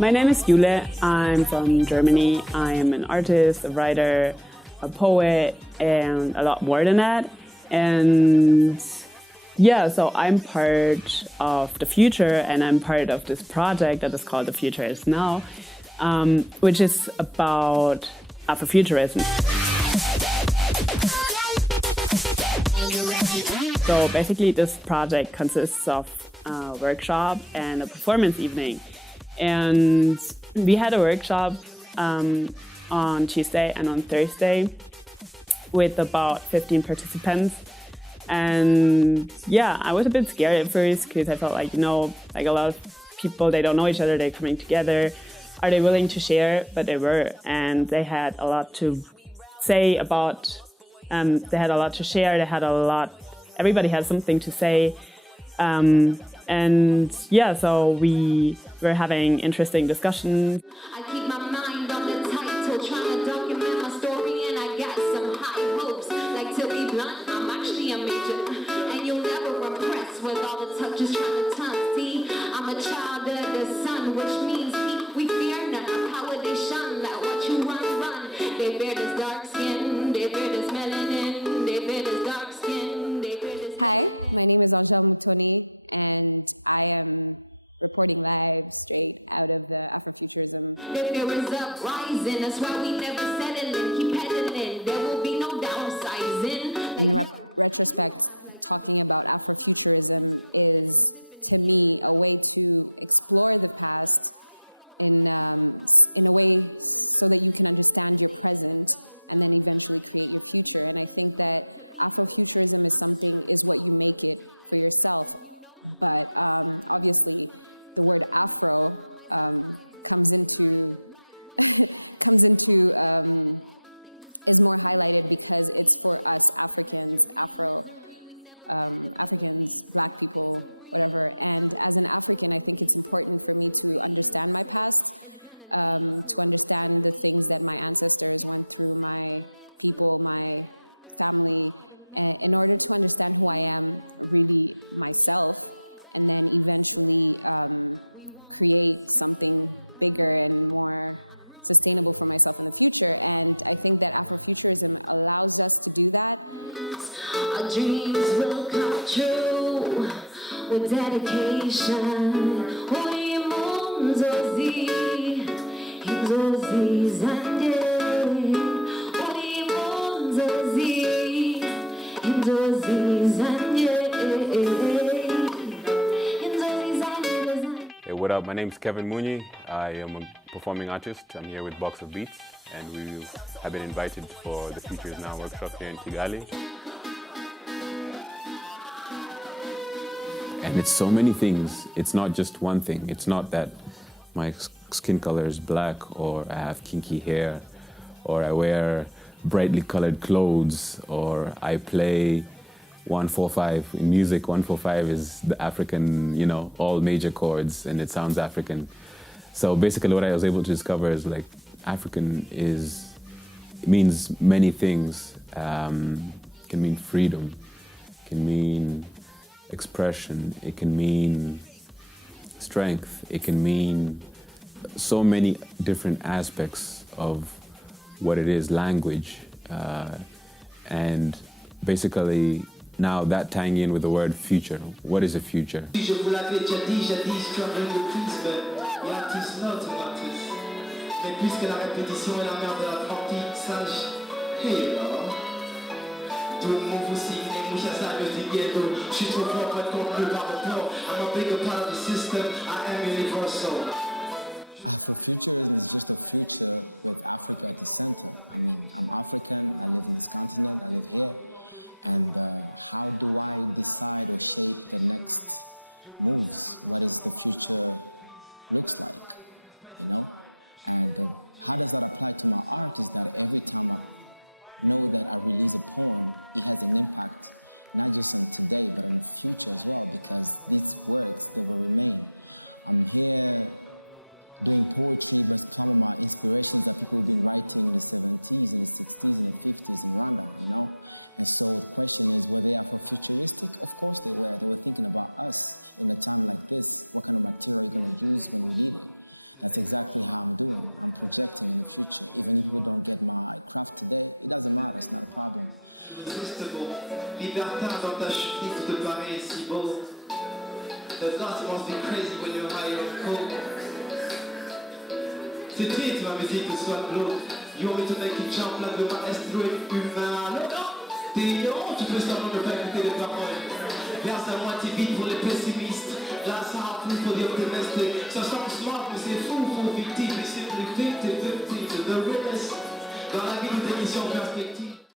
My name is Jule. I'm from Germany. I'm an artist, a writer, a poet, and a lot more than that. And yeah, so I'm part of the future, and I'm part of this project that is called The Future Is Now, which is about Afrofuturism. So basically this project consists of a workshop and a performance evening. And we had a workshop on Tuesday and on Thursday with about 15 participants. And yeah, I was a bit scared at first because I felt like, like a lot of people, they don't know each other, they're coming together. Are they willing to share? But they were, and they had a lot to say about, they had a lot to share, everybody had something to say. And yeah, so we were having interesting discussions. I keep my mind on the title, trying to document my story, and I got some high hopes. Like to be blunt, I'm actually a major, and you'll never impress with all the touches trying to taunt. See, I'm a child of the sun, which means we fear none. Power they shun, like what you run. They bear this dark skin, they bear this melanin, they bear this dark skin, they bear this melanin. The fear is uprising, that's why we never settling, keep peddling. There will be no downsizing. Like, yo, how you gon' act like you don't know? My people's been struggling since 50 years ago. How you gon' act like you don't know? My people's been struggling since 50 years ago. No, I ain't trying to be political to be correct. I'm just trying to talk for the tired souls. My mind's sometimes is something kind of like what the atoms atomic man, and everything just starts to madden. We can't help my history, misery we never fathom. It would lead to a victory. It would lead to a victory. Say it's gonna lead to a victory. So got to say a little prayer for all the madness in the air. I'm trying to be better, I swear. We won't despair. Our dreams will come true with dedication. Holy Monzozi, Inzozi Zande. Holy Monzozi, Inzozi Zande. Hey, what up? My name is Kevin Mooney. I am a performing artist. I'm here with Box of Beats, and we have been invited for the Future Is Now workshop here in Kigali. And it's so many things. It's not just one thing. It's not that my skin color is black, or I have kinky hair, or I wear brightly colored clothes, or I play 145. In music, 145 is the African, all major chords, and it sounds African. So basically what I was able to discover is like African means many things. It can mean freedom, it can mean expression, it can mean strength, it can mean so many different aspects of what it is, language. And basically now that tying in with the word future. What is a future? Je suis trop fort pour être conclu par le port. I'm a bigger part of the system, I am universal. Yesterday Bushman, today Bushman. Toast la dame et Thomas mauvaise joie. The paper pockets is irresistible. Libertin dans ta chute te paraît si beau. The thoughts must be crazy when you're high on coke. C'est triste ma musique soit glauque. You want me to make you jump like le maestro est humain. T'es non, tu peux seulement ne pas écouter les paroles. Verse à moitié vide pour les pessimistes. Là, ça a plus pour les optimistes. Ça semble smart, mais c'est